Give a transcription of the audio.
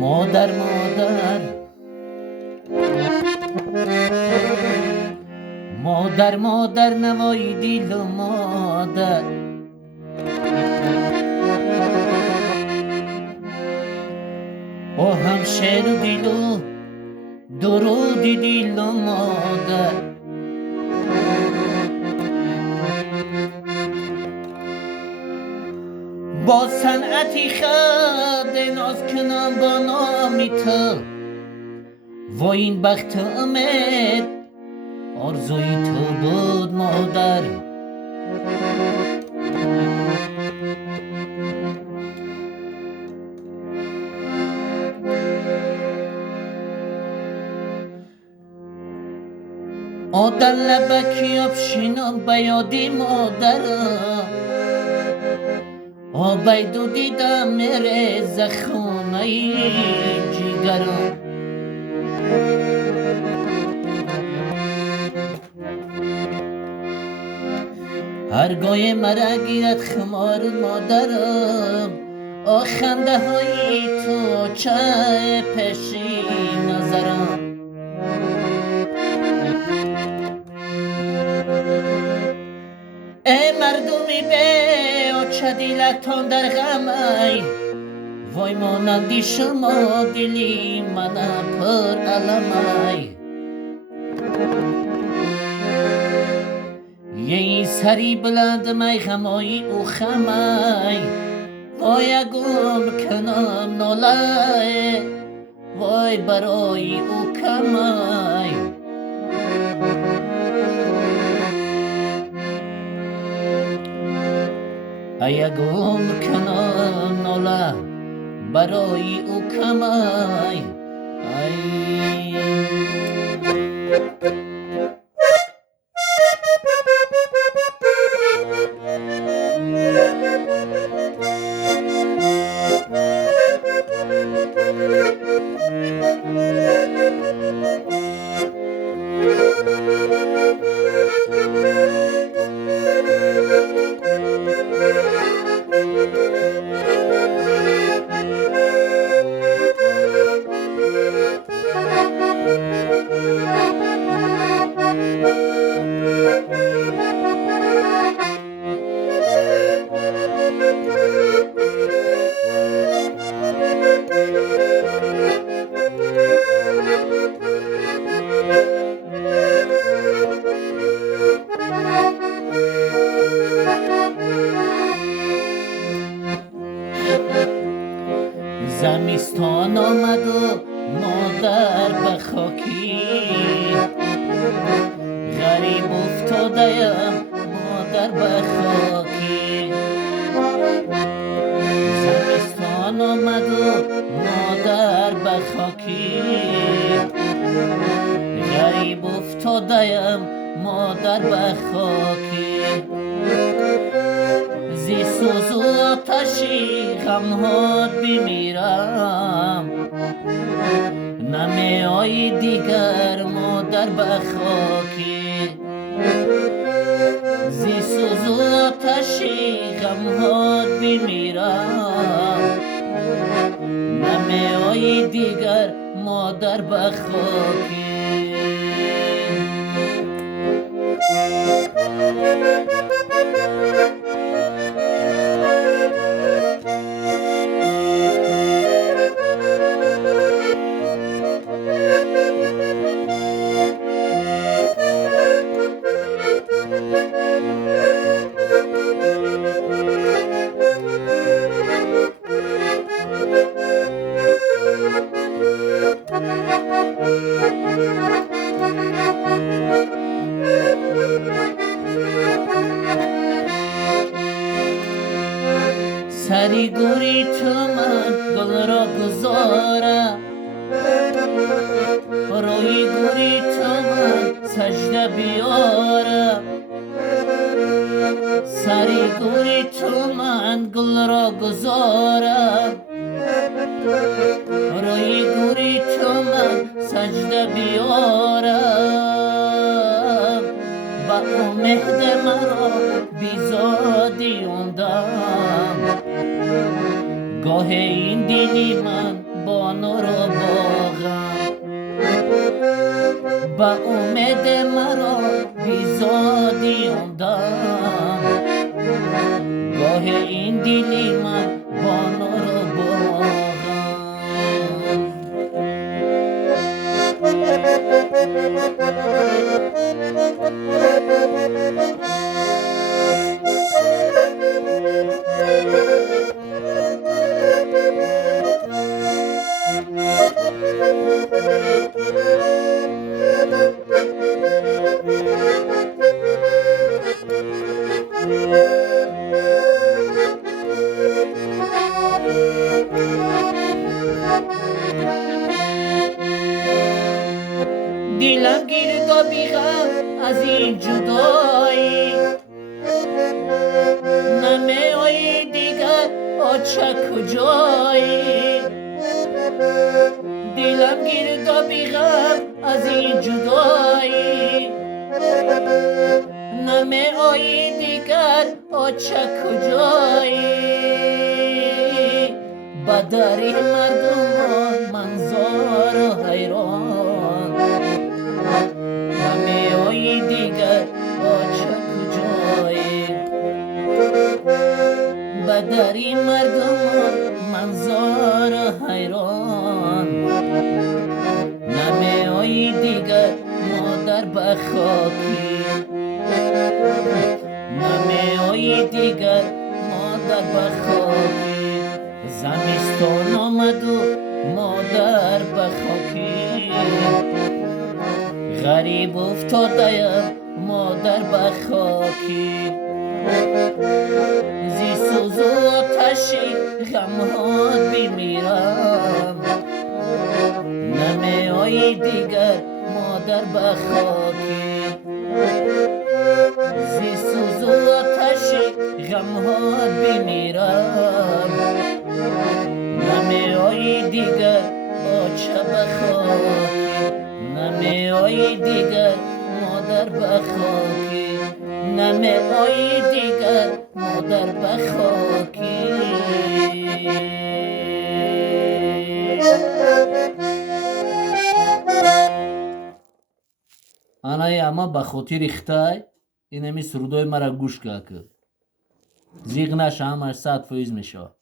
مادر مادر مادر مادر نوای دیل و مادر او هم شعر و دیل و درودی دیل و مادر با صنعتی خد ناز کنم با نامی تو و این بخت امید آرزوی تو بود مادر آدر لبکی افشینم بیادی مادرم آبیدو دیدم میره زخونه جیگرم هرگاه مرا گیرد خمار مادرم خنده های تو چه پیشی نظرم ای مردمی به چه دیلتان در غمی وای مانندی شما دلی من پر علمی یه سری بلند می غمای او خمی وای گم کنم ناله وای برای او کمی ای گم کنم ناله برای او کمی زمستان آمد و مادر به خاکی غریب افتادیم مادر به خاکی زمستان آمد و مادر به خاکی غریب افتادیم مادر به خاکی زی سوز و آتشی غمهات بمیرم نمی آیی دیگر مادر به خاکی زی سوز و آتشی غمهات بمیرم نمی آیی دیگر مادر به خاکی سری گوری تو من گل را گذارم روی گوری تو من سجده بیارم سری گوری تو من گل را گذارم روی گوری تو من سجده بیارم با امید مرا بیزادی اوندم گاه این دلی من با نور و باغم با امید مرا بیزادی اندم گاه این دلی من با نور و باغم دلم گیر تا بیغم از این جدایی نمی آیی دیگر آچه کجایی دلم گیر تا بیغم از این جدایی نمی آیی دیگر آچه کجایی بدری مردم منظار و حیران نمی آیی دیگر آچه کجایی بدری مردم منظار و حیران نمی آیی دیگر مادر بخاکی نمی آیی دیگر مادر بخاکی زمستان آمد و مادر بخاکی غریب افتادم مادر بخاکی زی سوز و آتشی غمهات بمیرم نمی آیی دیگر مادر بخاکی زی سوز و آتشی غمهات بمیرم نمی آیی دیگر آچه بخاکی نمی آیی دیگر مادر بخاکی نمی آیی دیگر مادر بخاکی анай ама ба хотири хитай инами сурудои мара гӯш как зиқ наша ҳамаш 100% мешавад